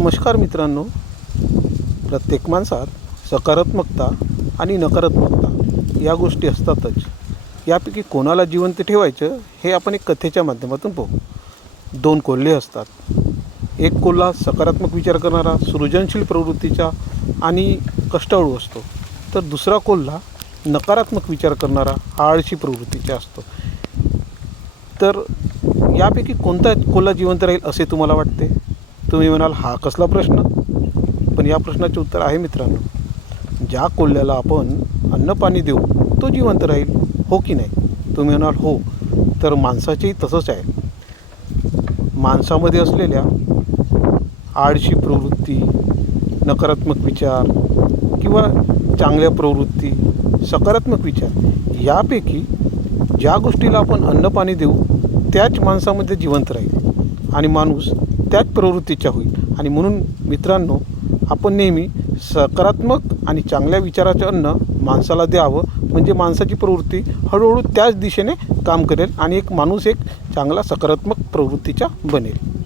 नमस्कार मित्रांनो, प्रत्येक माणसात सकारात्मकता आणि नकारात्मकता या गोष्टी असतातच. यापैकी कोणाला जिवंत ठेवायचं हे आपण एक कथेच्या माध्यमातून पाहू. दोन कोल्हे असतात. एक कोल्हा सकारात्मक विचार करणारा, सृजनशील प्रवृत्तीचा आणि कष्टाळू असतो, तर दुसरा कोल्हा नकारात्मक विचार करणारा, आळशी प्रवृत्तीचा असतो. तर यापैकी कोणता कोल्हा जिवंत राहील असे तुम्हाला वाटते? तुम्ही म्हणाल, हा कसला प्रश्न? पण या प्रश्नाचे उत्तर आहे मित्रांनो. ज्या कोल्ह्याला आपण अन्न पाणी देऊ तो जिवंत राहील, हो की नाही? तुम्ही म्हणाल हो. तर माणसाचेही तसंच आहे. माणसामध्ये असलेल्या आळशी प्रवृत्ती, नकारात्मक विचार किंवा चांगल्या प्रवृत्ती, सकारात्मक विचार यापैकी ज्या गोष्टीला आपण अन्न पाणी देऊ त्याच माणसामध्ये जिवंत राहील आणि माणूस त्याच प्रवृत्तीचा होईल. आणि म्हणून मित्रांनो, आपण नेहमी सकारात्मक आणि चांगल्या विचाराचे अन्न माणसाला द्यावं, म्हणजे माणसाची प्रवृत्ती हळूहळू त्याच दिशेने काम करेल आणि एक माणूस एक चांगला सकारात्मक प्रवृत्तीचा बनेल.